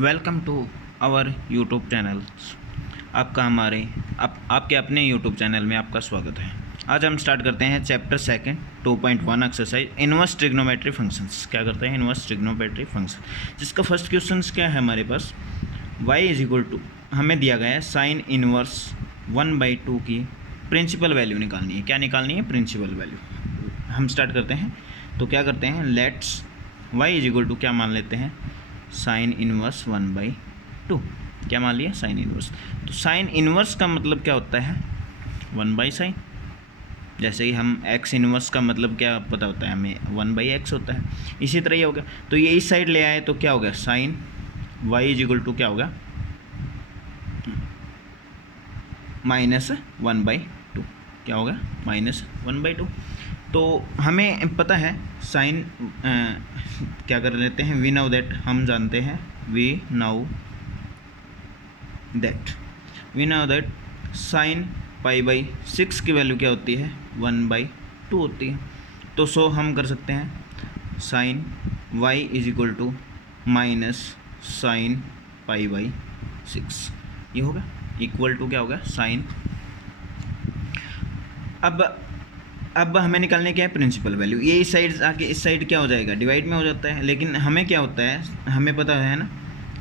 Welcome to our YouTube channel. आपके अपने YouTube channel में आपका स्वागत है। आज हम स्टार्ट करते हैं chapter second 2.1 exercise inverse trigonometry functions. क्या करते हैं? इनवर्स ट्रिग्नोमेट्री फंक्शन, जिसका फर्स्ट क्वेश्चन क्या है हमारे पास, y इज इक्वल टू हमें दिया गया है साइन इनवर्स 1/2 की प्रिंसिपल वैल्यू निकालनी है। क्या निकालनी है? Principal value. हम स्टार्ट करते हैं तो क्या करते हैं, let's y is equal to क्या मान लेते हैं, साइन इनवर्स 1/2। क्या मान लिया? Sine inverse. तो साइन इनवर्स का मतलब क्या होता है? 1/sin। जैसे कि हम एक्स इनवर्स का मतलब क्या पता होता है हमें, 1/x होता है। इसी तरह ये हो गया, तो ये इस साइड ले आए तो क्या हो गया, sine y is equal to क्या होगा, -1/2। क्या होगा? -1/2। तो हमें पता है साइन क्या कर लेते हैं, वी नाउ दैट, हम जानते हैं वी नाउ दैट साइन π/6 की वैल्यू क्या होती है, 1/2 होती है। तो सो हम कर सकते हैं sine y is equal to -sin π/6। ये होगा इक्वल टू क्या होगा, साइन। अब हमें निकालने क्या है, प्रिंसिपल वैल्यू। ये इस साइड आके इस साइड क्या हो जाएगा, डिवाइड में हो जाता है। लेकिन हमें क्या होता है, हमें पता है ना,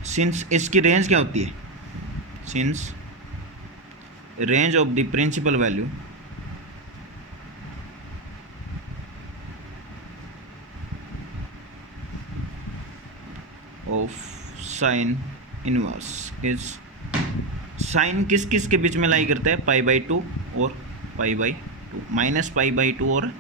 सिंस इसकी रेंज क्या होती है, since range of the principal value of sine inverse is, sine किस किस के बीच में लाई करता है, π/2 और π/2, -π/2 और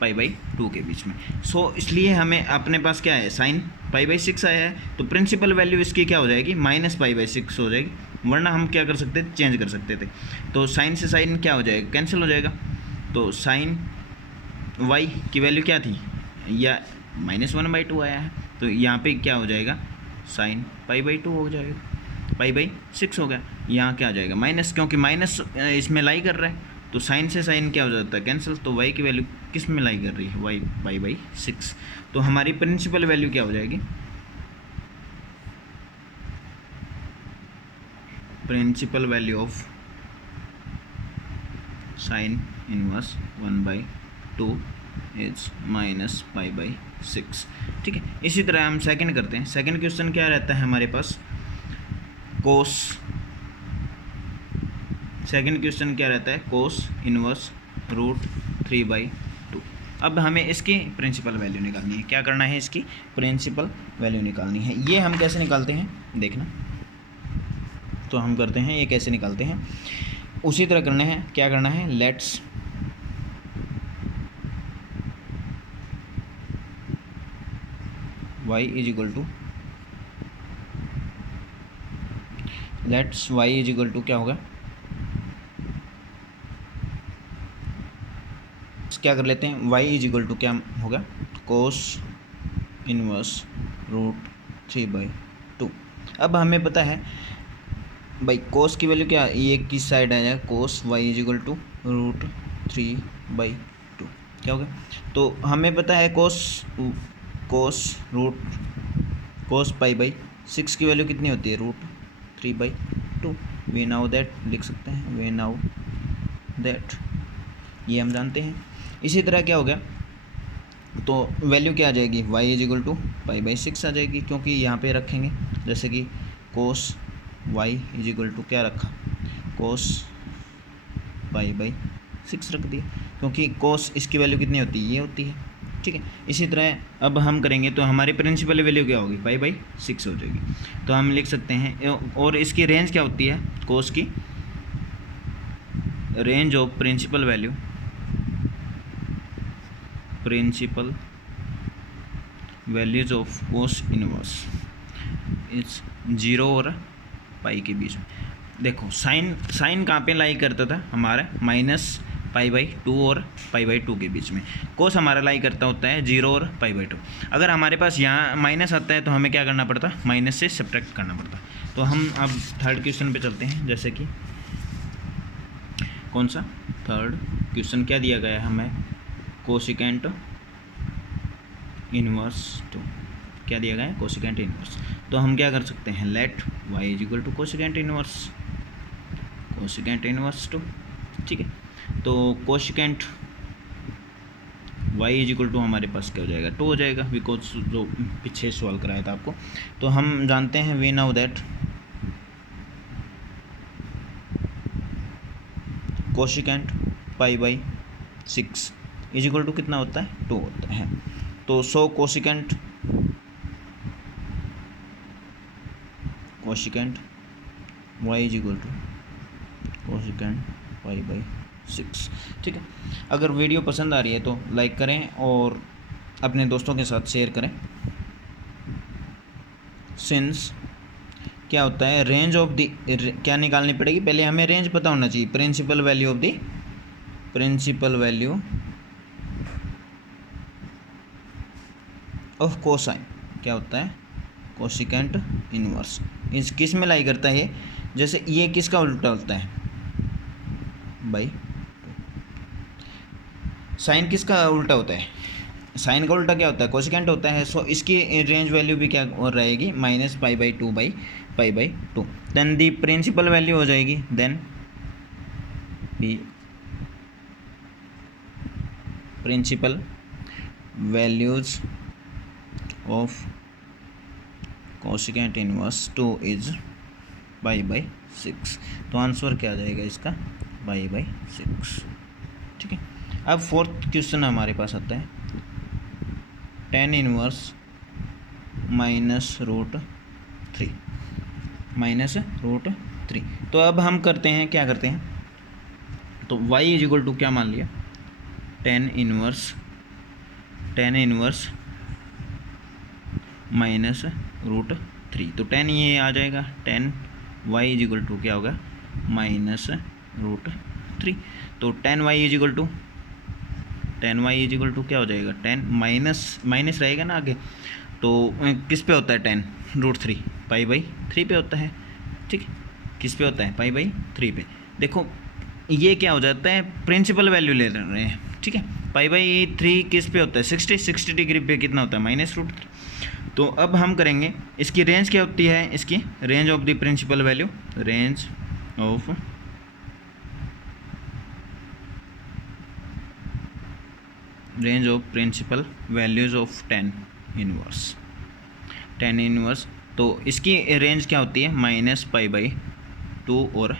π/2 के बीच में। सो इसलिए हमें अपने पास क्या है, साइन π/6 आया है, तो प्रिंसिपल वैल्यू इसकी क्या हो जाएगी, -π/6 हो जाएगी। वरना हम क्या कर सकते थे, चेंज कर सकते थे। तो साइन से साइन क्या हो जाएगा, कैंसिल हो जाएगा। तो साइन y की वैल्यू क्या थी, या -1/2 आया है, तो यहाँ पे क्या हो जाएगा, साइन π/2 हो जाएगा, π/6 हो गया। यहाँ क्या आ जाएगा, माइनस, क्योंकि माइनस इसमें लाई कर रहा है, तो साइन से साइन क्या हो जाता है, कैंसिल। तो y की वैल्यू किस में लाई कर रही है, y π/6। तो हमारी प्रिंसिपल वैल्यू क्या हो जाएगी, principal value of sine inverse 1/2 is -π/6। ठीक है। इसी तरह हम सेकंड करते हैं। सेकंड क्वेश्चन क्या रहता है हमारे पास, कोस। सेकंड क्वेश्चन क्या रहता है, कोस इनवर्स √3/2। अब हमें इसकी प्रिंसिपल वैल्यू निकालनी है। क्या करना है, इसकी प्रिंसिपल वैल्यू निकालनी है। ये हम कैसे निकालते हैं देखना, तो हम करते हैं ये कैसे निकालते हैं, उसी तरह करना है। क्या करना है, let's y is equal to, let's y is equal to क्या होगा, क्या कर लेते हैं, y इज इक्वल टू क्या होगा, कोस इनवर्स √3/2। अब हमें पता है भाई कोस की वैल्यू क्या, ये किस साइड आ जाएगा, कोस y इज इक्वल टू √3/2। क्या होगा, तो हमें पता है कोस π/6 की वैल्यू कितनी होती है, √3/2। वी नाउ दैट लिख सकते हैं, वी नाउ दैट, ये हम जानते हैं। इसी तरह क्या हो गया, तो वैल्यू क्या आ जाएगी, y इज इक्वल टू π/6 आ जाएगी, क्योंकि यहाँ पे रखेंगे, जैसे कि कोस y इज इक्वल टू क्या रखा, कोस π/6 रख दिया, क्योंकि कोस इसकी वैल्यू कितनी होती है, ये होती है। ठीक है। इसी तरह अब हम करेंगे तो हमारी प्रिंसिपल वैल्यू क्या होगी, π/6 हो जाएगी। तो हम लिख सकते हैं, और इसकी रेंज क्या होती है, कोस की range of principal value, principal values of cos inverse is 0 और पाई के बीच में। देखो साइन कहाँ पे लाई करता था हमारा, -π/2 और π/2 के बीच में। कोस हमारा लाई करता होता है 0 और π/2। अगर हमारे पास यहाँ माइनस आता है तो हमें क्या करना पड़ता, माइनस से सब्ट्रैक्ट करना पड़ता। तो हम अब थर्ड क्वेश्चन पे चलते हैं। जैसे कि कौन सा थर्ड क्वेश्चन, क्या दिया गया है हमें, कोसिकेंट इनवर्स 2। क्या दिया गया है, कोसिकेंट इनवर्स। तो हम क्या कर सकते हैं, let y is equal to cosecant inverse, cosecant inverse two, ठीक है। तो cosecant y is equal to हमारे पास क्या हो जाएगा, 2 हो जाएगा, बिकॉज जो पीछे सवाल कराया था आपको। तो हम जानते हैं we know that cosecant pi by 6 is equal to कितना होता है, 2 होता है। तो so cosecant y is equal to cosecant pi by 6, ठीक है। अगर वीडियो पसंद आ रही है तो लाइक करें और अपने दोस्तों के साथ शेयर करें। सिंस क्या होता है, रेंज ऑफ द, क्या निकालनी पड़ेगी, पहले हमें रेंज पता होना चाहिए, principal value of the, principal value of cosine, क्या होता है, कोसिकेंट इनवर्स। इस किस में लाई करता है, जैसे ये किसका उल्टा होता है, बाई साइन किसका उल्टा होता है, साइन का उल्टा क्या होता है, कोसिकेंट होता है। सो इसकी रेंज वैल्यू भी क्या रहेगी, minus pi by 2 by pi by 2। Then the principal value हो जाएगी, then B principal values of cosecant inverse 2 is pi by 6। तो आंसर क्या आ जाएगा इसका, पाई बाई 6, ठीक है। अब फोर्थ क्वेश्चन हमारे पास आता है tan inverse minus root 3, minus root 3। तो अब हम करते हैं, क्या करते हैं, तो y इज इक्वल टू क्या मान लिया, tan इनवर्स माइनस रूट 3। तो tan ये आ जाएगा, tan y is equal to क्या होगा, माइनस रूट 3। तो tan y is equal to, tan y is equal to क्या हो जाएगा, tan माइनस रहेगा ना आगे, तो किस पे होता है tan, रूट 3 पाई बाई 3 पे होता है, ठीक है। किस पे होता है, पाई बाई 3 पे। देखो ये क्या हो जाता है, प्रिंसिपल वैल्यू ले रहे हैं, ठीक है। पाई बाई 3 किस पे होता है, 60 डिग्री पे कितना होता है, माइनस रूट 3। तो अब हम करेंगे, इसकी रेंज क्या होती है, इसकी range of the principal value, range of principal values of tan inverse. तो इसकी रेंज क्या होती है, माइनस पाई बाई 2 और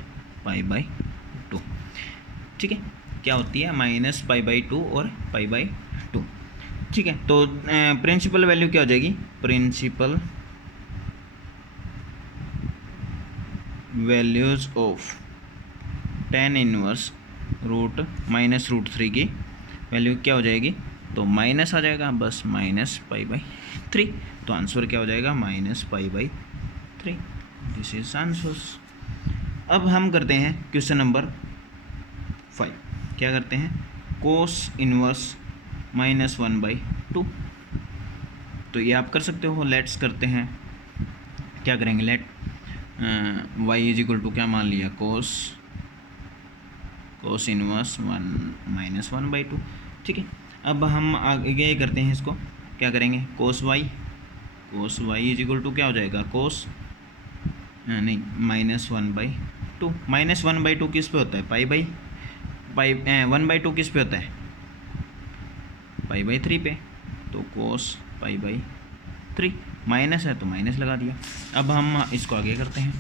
पाई बाई 2, ठीक है। क्या होती है, माइनस पाई बाई 2 और पाई बाई 2, ठीक है। तो प्रिंसिपल वैल्यू क्या हो जाएगी, principal values of tan inverse minus root 3 की वैल्यू क्या हो जाएगी, तो माइनस आ जाएगा, बस माइनस पाई बाई 3। तो आंसर क्या हो जाएगा, minus pi by 3। This is answer. अब हम करते हैं क्वेश्चन नंबर 5। क्या करते हैं, कोस इनवर्स माइनस 1/2। तो ये आप कर सकते हो, लेट्स करते हैं, क्या करेंगे, let y is equal to क्या मान लिया, कोस इनवर्स 1 माइनस 1/2, ठीक है। अब हम आगे करते हैं, इसको क्या करेंगे, कोस y इज इक्वल टू क्या हो जाएगा, कोस नहीं माइनस 1/2। माइनस 1/2 किस पे होता है, पाई 1/2 किस पे होता है, पाई बाई 3 पे। तो कोस पाई बाई 3, माइनस है तो माइनस लगा दिया। अब हम इसको आगे करते हैं,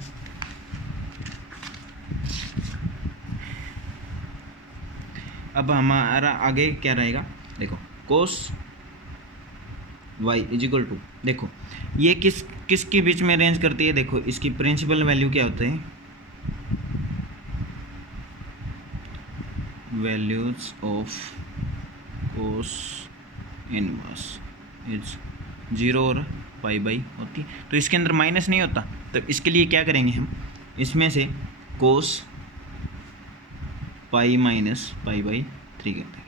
अब हमारा आगे क्या रहेगा, देखो कोस y इज इक्वल टू, देखो ये किसके बीच में रेंज करती है, देखो इसकी प्रिंसिपल वैल्यू क्या होते हैं, values of cos inverse is 0 और पाई बाई होती है। तो इसके अंदर माइनस नहीं होता, तो इसके लिए क्या करेंगे हम, इसमें से कोस पाई माइनस पाई बाई 3 करते हैं।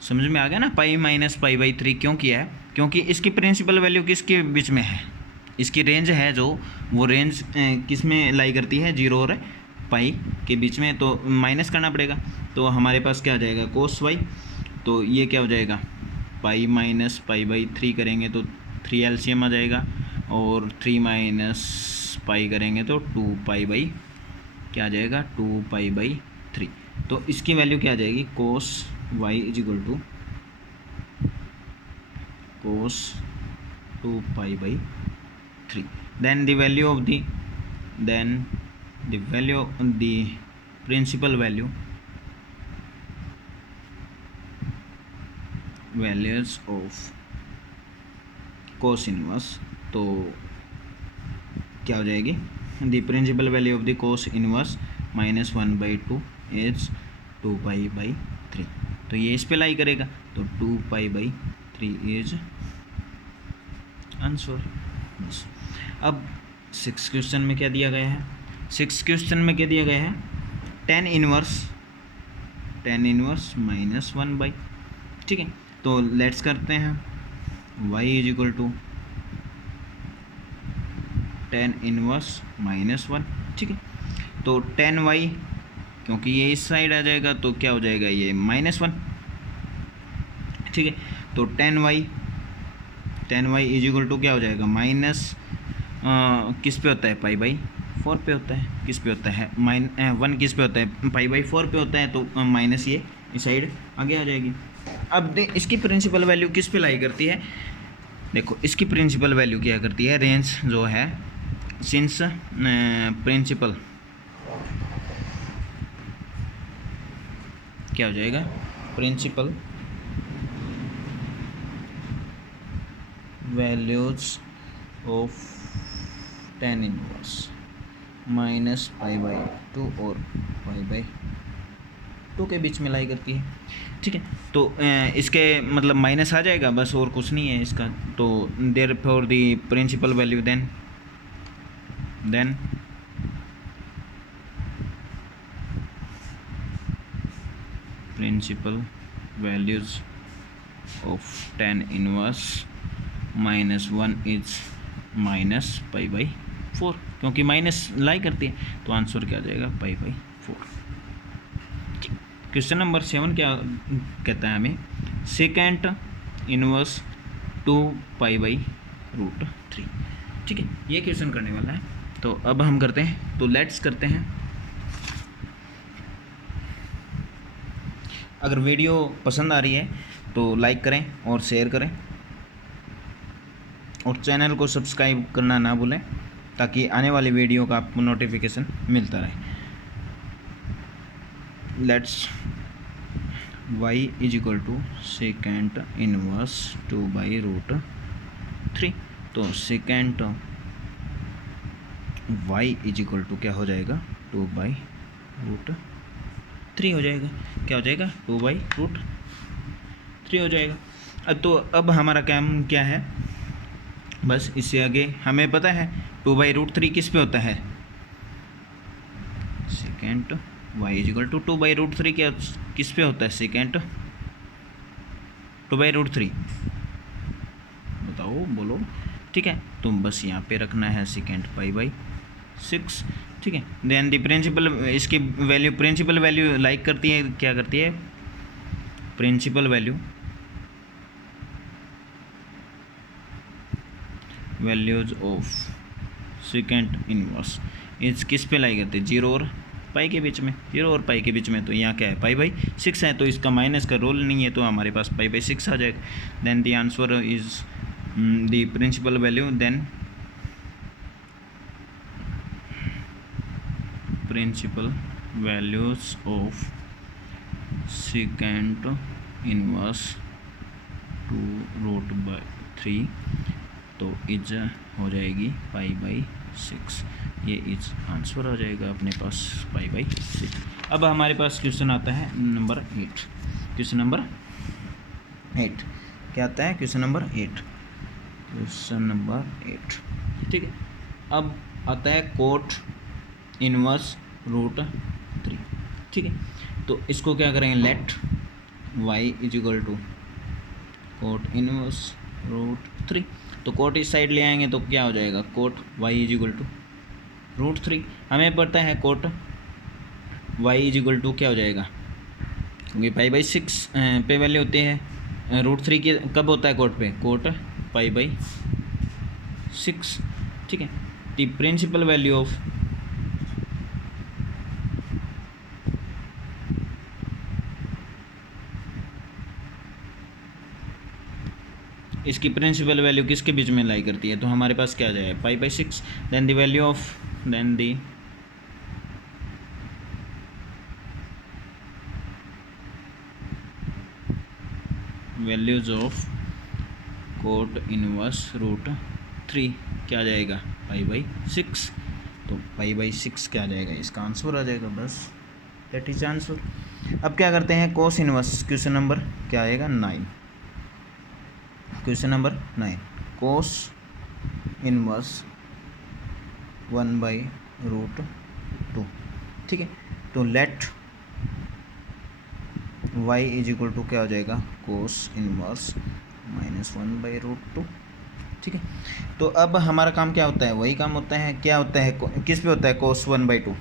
समझ में आ गया ना, पाई माइनस पाई बाई 3 क्यों किया है, क्योंकि इसकी प्रिंसिपल वैल्यू किसके बीच में है, इसकी रेंज है जो, वो रेंज किस में लाई करती है, 0 और पाई के बीच में, तो माइनस करना पड़ेगा। तो हमारे पास क्या आ जाएगा, कोस वाई, तो ये क्या हो जाएगा, पाई माइनस पाई बाई 3 करेंगे तो 3 एलसीएम आ जाएगा, और 3 माइनस पाई करेंगे तो 2 पाई बाई क्या आ जाएगा, 2 पाई बाई 3। तो इसकी वैल्यू क्या आ जाएगी, cos y is equal to cos 2 pi by 3। Then the value of the principal value values of cos inverse, तो क्या हो जाएगी, the principal value of the cos inverse -1/2 is 2 pi by 3। तो ये इस पे लाई करेगा, तो 2 पाई बाई 3 इज आंसर। अब 6 क्वेश्चन में क्या दिया गया है, 6 क्वेश्चन में क्या दिया गया है, tan इनवर्स -1/, ठीक है। तो लेट्स करते हैं y is equal to tan inverse -1, ठीक है। तो tan y, क्योंकि ये इस साइड आ जाएगा तो क्या हो जाएगा, ये -1, ठीक है। तो tan y is equal to क्या हो जाएगा, किस पे होता है, पाई बाई 4 पे होता है, किस पे होता है, 1 किस पे होता है, पाई बाई 4 पे होता है, तो माइनस ये इस साइड आगे आ जाएगी। अब इसकी प्रिंसिपल वैल्यू किस पे लाई करती है, देखो इसकी प्रिंसिपल वैल्यू क्या करती है, रेंज जो है, सिंस प्रिंसिपल क्या हो जाएगा, principal values of tan inverse -π/2 और π/2 के बीच में लाई करती है, ठीक है। तो इसके मतलब माइनस आ जाएगा, बस और कुछ नहीं है इसका। तो therefore the principal value then principal values of tan inverse -1 is -π/4, क्योंकि माइनस लाई करती है, तो आंसर क्या आ जाएगा, π/4। क्वेश्चन नंबर 7 क्या कहता है हमें, सेकेंड इनवर्स 2 π/√3, ठीक है। ये क्वेश्चन करने वाला है। तो अब हम करते हैं, तो लेट्स करते हैं। अगर वीडियो पसंद आ रही है तो लाइक करें और शेयर करें, और चैनल को सब्सक्राइब करना ना भूलें, ताकि आने वाली वीडियो का आपको नोटिफिकेशन मिलता रहे। Let's y is equal to second inverse 2/√3। तो second y is equal to क्या हो जाएगा, 2/√3 हो जाएगा। क्या हो जाएगा, 2/√3 हो जाएगा। तो अब हमारा काम क्या है, बस इससे आगे हमें पता है 2/√3 किस पे होता है, second y is equal to 2/√3 क्या किस पे होता है, सेकेंड 2/√3, बताओ बोलो, ठीक है। तो बस यहाँ पे रखना है सेकेंड π/6, ठीक है। देन दी प्रिंसिपल, इसकी वैल्यू प्रिंसिपल वैल्यू लाइक करती है, क्या करती है, principal values of second inverse इस किस पे लाई करते हैं, 0 और पाई के बीच में, 0 और पाई के बीच में। तो यहाँ क्या है, π/6 है, तो इसका माइनस का रोल नहीं है, तो हमारे पास π/6 आ जाएगा। Then the answer is the principal value, then principal values of second inverse 2√3, तो इज हो जाएगी π/6। ये इज आंसर हो जाएगा अपने पास π/6। अब हमारे पास क्वेश्चन आता है नंबर 8। क्वेश्चन नंबर 8 क्या आता है, क्वेश्चन नंबर 8, ठीक है। अब आता है कोट इनवर्स √3, ठीक है। तो इसको क्या करेंगे, let y is equal to cot inverse √3। तो कोट इस साइड ले आएंगे तो क्या हो जाएगा, cot y is equal to √3। हमें पता है cot y is equal to क्या हो जाएगा, क्योंकि π/6 पे वैल्यू होती है, √3 की कब होता है कोट पे, कोट π/6 6, ठीक है। द प्रिंसिपल वैल्यू ऑफ इसकी प्रिंसिपल वैल्यू किसके बीच में लाई करती है, तो हमारे पास क्या आ जाएगा π/6। Then the value of values of cot inverse √3 क्या आ जाएगा π/6। तो π/6 क्या आ जाएगा, इसका आंसर आ जाएगा, बस दैट इज आंसर। अब क्या करते हैं, कोस इनवर्स, क्वेश्चन नंबर क्या आएगा 9, क्वेश्चन नंबर 9, कोस इनवर्स 1/√2, ठीक है। तो let y is equal to क्या हो जाएगा, कोस इनवर्स -1/√2, ठीक है। तो अब हमारा काम क्या होता है, वही काम होता है, क्या होता है, किस पे होता है, कोस 1/2,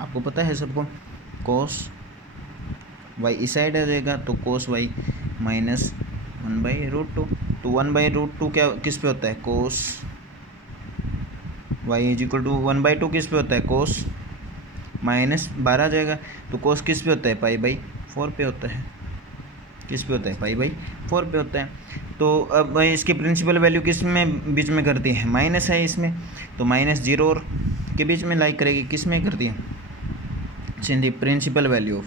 आपको पता है सबको। कोस y इस साइड आ जाएगा, तो कोस y -1/√2, तो 1/√2 क्या किस पे होता है, कोस y इज इक्वल टू 1/2 किस पे होता है, कोस -12 आ जाएगा, तो कोस किस पे होता है, π/4 पे होता है, किस पे होता है, π/4 पे होता है। तो अब इसकी प्रिंसिपल वैल्यू किस में बीच में करती है, माइनस है इसमें, तो -0 और के बीच में लाइक करेगी, किस में करती है, the principal value of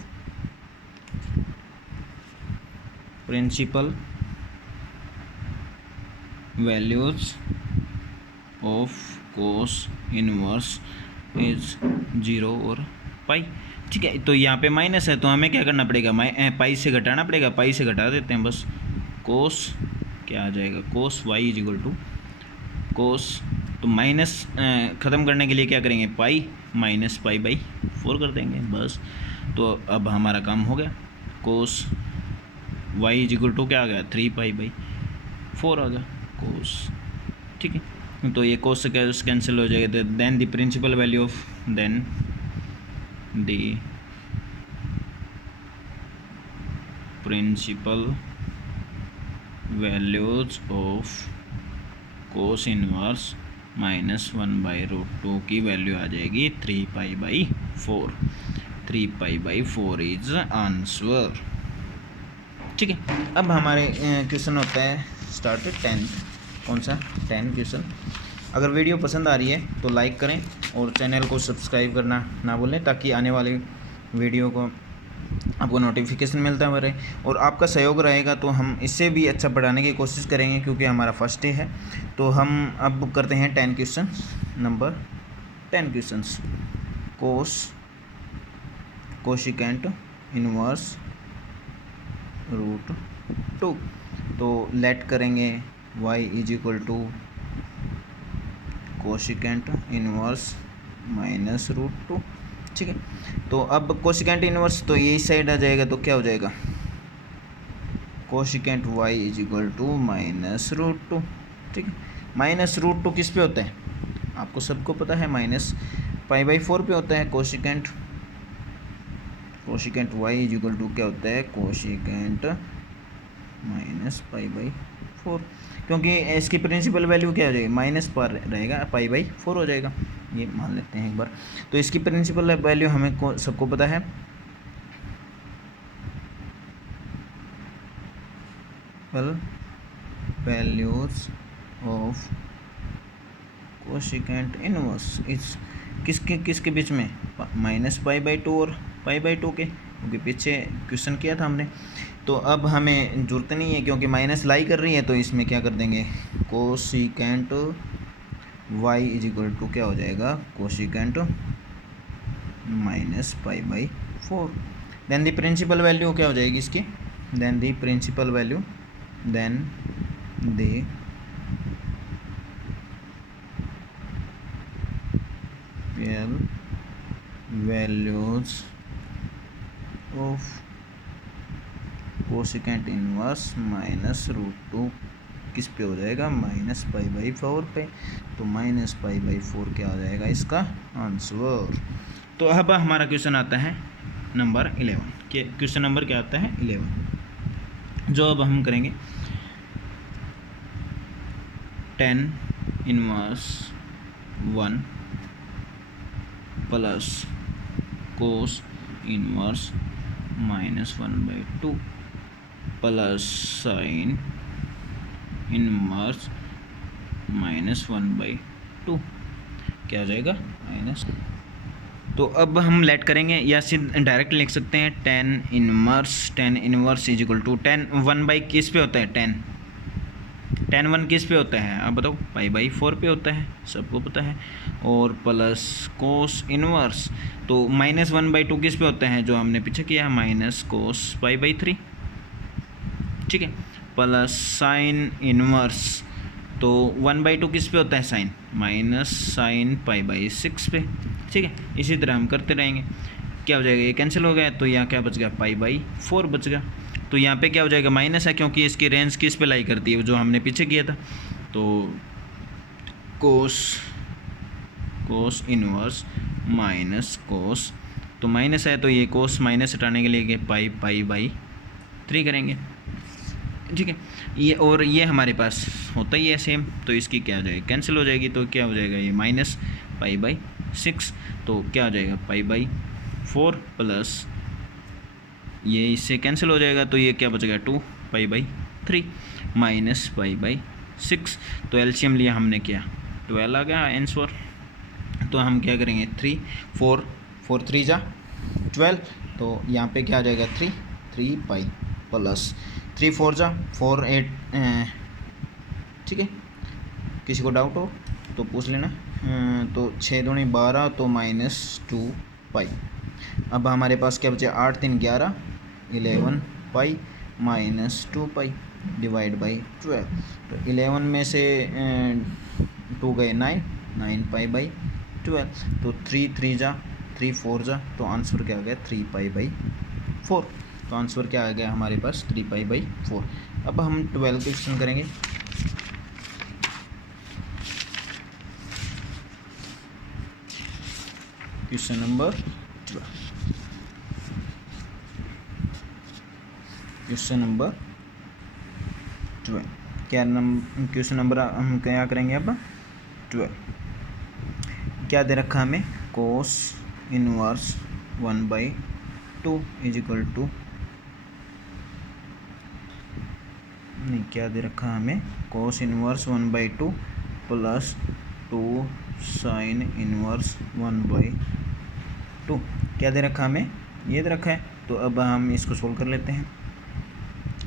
values of cos inverse is 0 और पाई, ठीक है। तो यहाँ पे माइनस है, तो हमें क्या करना पड़ेगा, पाई से घटाना पड़ेगा, पाई से घटा देते हैं बस। कोस क्या आ जाएगा, कोस वाई इज इक्वल टू कोस, तो माइनस ख़त्म करने के लिए क्या करेंगे, पाई -π/4 कर देंगे बस। तो अब हमारा काम हो गया, कोस वाई इज इक्वल टू क्या आ गया, 3π/4 आ गया कोस, ठीक है। तो ये कोस से क्या कैंसिल हो जाएगा, then the principal value of the principal values of cos inverse -1/√2 की वैल्यू आ जाएगी 3π/4, 3π/4 इज आंसर, ठीक है। अब हमारे क्वेश्चन होता है स्टार्ट 10, कौन सा 10 क्वेश्चन। अगर वीडियो पसंद आ रही है तो लाइक करें और चैनल को सब्सक्राइब करना ना भूलें, ताकि आने वाले वीडियो को आपको नोटिफिकेशन मिलता रहे, और आपका सहयोग रहेगा तो हम इससे भी अच्छा पढ़ाने की कोशिश करेंगे, क्योंकि हमारा फर्स्ट डे है। तो हम अब करते हैं 10 question, number 10 questions. Cosecant inverse √2, तो लेट करेंगे y is equal to cosecant inverse -√2, ठीक है। तो अब कोशिकेंट इनवर्स तो ये इस साइड आ जाएगा, तो क्या हो जाएगा, cosecant y is equal to -√2, ठीक है। -√2 किस पे होता है, आपको सबको पता है, -π/4 पे होता है। Cosecant y is equal to क्या होता है, कोशिकेंट -π/4, क्योंकि इसकी प्रिंसिपल वैल्यू क्या हो जाएगी, माइनस पर रहेगा, π/4 हो जाएगा, ये मान लेते हैं एक बार। तो इसकी प्रिंसिपल वैल्यू हमें सबको पता है, values of cosecant inverse is किसके बीच में, -π/2 और π/2 के, क्योंकि पीछे क्वेश्चन किया था हमने। तो अब हमें जरूरत नहीं है, क्योंकि माइनस लाई कर रही है, तो इसमें क्या कर देंगे, cosecant y is equal to क्या हो जाएगा, cosecant -π/4। Then the principal value क्या हो जाएगी इसकी, then the principal value, then the values of cosecant inverse -√2 किस पे हो जाएगा, -π/4 पे, तो -π/4 क्या आ जाएगा इसका आंसर। तो अब हमारा क्वेश्चन आता है नंबर 11, क्वेश्चन नंबर क्या आता है 11, जो अब हम करेंगे 10 inverse 1 plus cos inverse -1/2 plus sign inverse -1/2 क्या हो जाएगा माइनस। तो अब हम लेट करेंगे या सीधे डायरेक्ट लिख सकते हैं tan inverse is equal to 1 किस पे होता है 10 1 किस पे होता है आप बताओ π/4 पे होता है, सबको पता है। और प्लस कोस इनवर्स तो -1/2 किस पे होता है जो हमने पीछे किया माइनस कोस π/3, ठीक है। प्लस साइन इनवर्स तो 1/2 किस पे होता है साइन माइनस साइन π/6 पे, ठीक है। इसी तरह हम करते रहेंगे। क्या हो जाएगा ये कैंसिल हो गया तो यहाँ क्या बच गया π/4 बच गया। तो यहाँ पे क्या हो जाएगा माइनस है क्योंकि इसकी रेंज किस पे लाई करती है जो हमने पीछे किया था। तो कोस इनवर्स माइनस कोस तो माइनस है तो ये कोस माइनस हटाने के लिए π/3 करेंगे, ठीक है। ये और ये हमारे पास होता ही है सेम तो इसकी क्या हो जाएगी कैंसिल हो जाएगी। तो क्या हो जाएगा ये माइनस π/6 तो क्या हो जाएगा π/4 प्लस ये इससे कैंसिल हो जाएगा तो ये क्या बचेगा 2 π/3 माइनस π/6। तो एलसीएम लिया हमने क्या 12 आ गया आंसर। तो हम क्या करेंगे 3 4 3 जा 12 तो यहाँ पे क्या आ जाएगा 3 π प्लस 3 4 जा 4 8 ठीक है। किसी को डाउट हो तो पूछ लेना। तो 6 दूनी 12 तो -2 π। अब हमारे पास क्या बचे 8 3 11 11 π -2 π डिवाइड बाई 12। तो 11 में से 2 गए 9 π/12 तो 3 3 जा 3 4 जा तो आंसर क्या आ गया 3 π/4। तो आंसर क्या आ गया हमारे पास 3 π/4। अब हम 12 क्वेश्चन करेंगे। क्वेश्चन नंबर 12 क्या क्वेश्चन नंबर हम क्या करेंगे अब 12। क्या दे रखा हमें cos inverse 1/2 is equal to नहीं क्या दे रखा हमें cos inverse 1/2 plus 2 sine inverse 1/2 क्या दे रखा हमें ये दे रखा है। तो अब हम इसको सोल्व कर लेते हैं।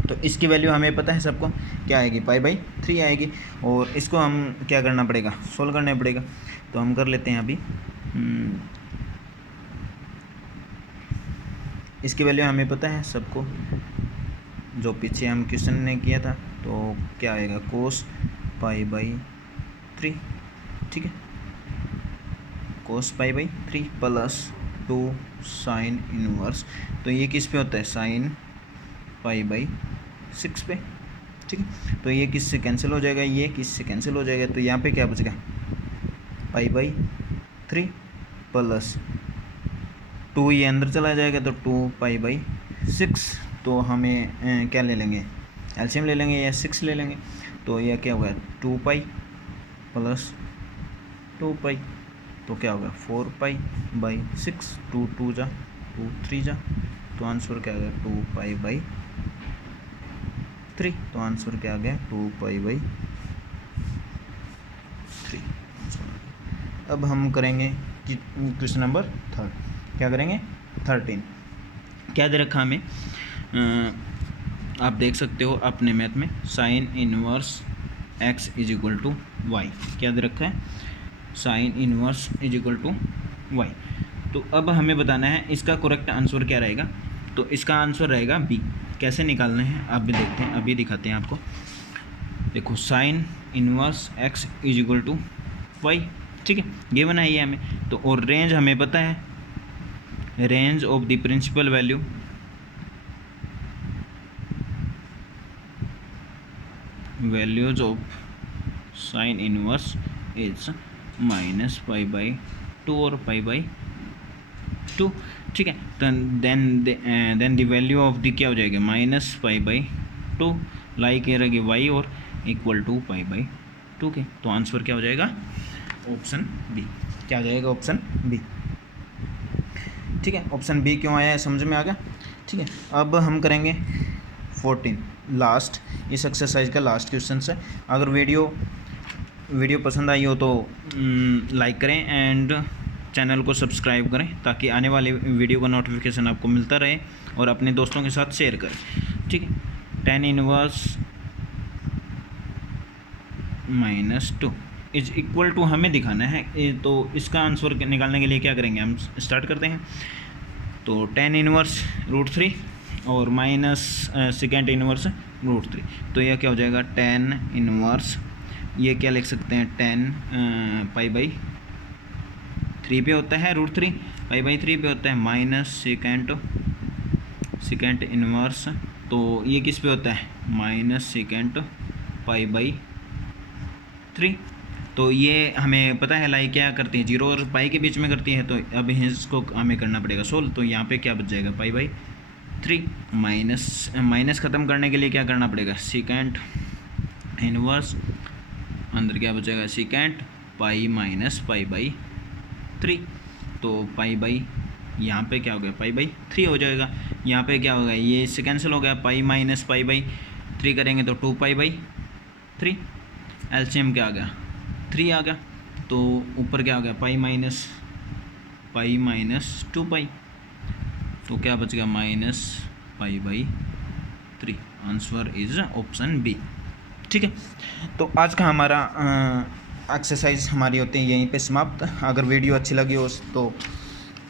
तो इसकी वैल्यू हमें पता है सबको क्या आएगी π/3 आएगी और इसको हम क्या करना पड़ेगा सोल्व करना पड़ेगा। तो हम कर लेते हैं अभी। इसकी वैल्यू हमें पता है सबको जो पीछे हम क्वेश्चन ने किया था। तो क्या आएगा कोस π/3, ठीक है। कोस π/3 प्लस 2 साइन इनवर्स तो ये किस पे होता है साइन π/6 पे, ठीक है। तो ये किससे कैंसिल हो जाएगा ये किससे कैंसिल हो जाएगा। तो यहाँ पे क्या बचेगा π/3 प्लस 2 ये अंदर चला जाएगा तो 2 π/6। तो हमें क्या ले लेंगे एलसीएम ले लेंगे या 6 ले लेंगे। तो यह क्या होगा 2 π प्लस 2 π तो क्या होगा 4 π/6 2 2 जा 2 3 जा तो आंसर क्या आ गया 2 π/3। तो आंसर क्या आ गया 2 π/3। अब हम करेंगे कि क्वेश्चन नंबर 3 क्या करेंगे 13। क्या दे रखा हमें आप देख सकते हो अपने मैथ में sine inverse x is equal to y क्या दे रखा है sine inverse is equal to y. तो अब हमें बताना है इसका करेक्ट आंसर क्या रहेगा। तो इसका आंसर रहेगा बी। कैसे निकालने हैं आप भी देखते हैं अभी दिखाते हैं आपको। देखो sine inverse x is equal to y, ठीक है गिवन है ये हमें। तो और रेंज हमें पता है range of the principal value values of sine inverse is -π/2 और π/2, ठीक है। Then the value of the क्या हो जाएगा -π/2 लाइक ये रहेगी y और इक्वल टू π/2 2 की। तो आंसर क्या हो जाएगा? Option B. क्या हो जाएगा? Option B. ठीक है, ऑप्शन बी क्यों आया है समझ में आ गया। ठीक है, अब हम करेंगे 14 लास्ट, इस एक्सरसाइज का लास्ट क्वेश्चन है। अगर वीडियो पसंद आई हो तो लाइक करें एंड चैनल को सब्सक्राइब करें ताकि आने वाली वीडियो का नोटिफिकेशन आपको मिलता रहे, और अपने दोस्तों के साथ शेयर करें। ठीक है, tan inverse -2 is equal to हमें दिखाना है, तो इसका आंसर निकालने के लिए क्या करेंगे, हम स्टार्ट करते हैं। तो tan इनवर्स √3 और माइनस सेकेंड इनवर्स √3, तो यह क्या हो जाएगा? tan इनवर्स, ये क्या लिख सकते हैं, tan π/3 पे होता है √3, π/3 पे होता है, माइनस सेकेंड इनवर्स, तो ये किस पे होता है? Minus second π/3। तो ये हमें पता है लाई क्या करती है, 0 और पाई के बीच में करती है। तो अब इसको हमें करना पड़ेगा सोल्व। तो यहाँ पे क्या बच जाएगा? π/3 माइनस ख़त्म करने के लिए क्या करना पड़ेगा? सेकेंड इनवर्स, अंदर क्या बचेगा? सेकेंड π-π/3। तो यहाँ पे क्या हो गया? π/3 हो जाएगा। यहाँ पे क्या होगा? ये इससे कैंसिल हो गया, π-π/3 करेंगे तो 2π/3, एलसीएम क्या आ गया? 3 आ गया। तो ऊपर क्या आ गया? π-2π, तो क्या बच गया? -π/3। Answer is option B. ठीक है, तो आज का हमारा एक्सरसाइज हमारी होती है यहीं पे समाप्त। अगर वीडियो अच्छी लगी हो तो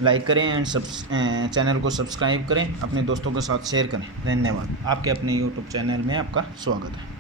लाइक करें एंड चैनल को सब्सक्राइब करें, अपने दोस्तों के साथ शेयर करें। धन्यवाद। आपके अपने यूट्यूब चैनल में आपका स्वागत है।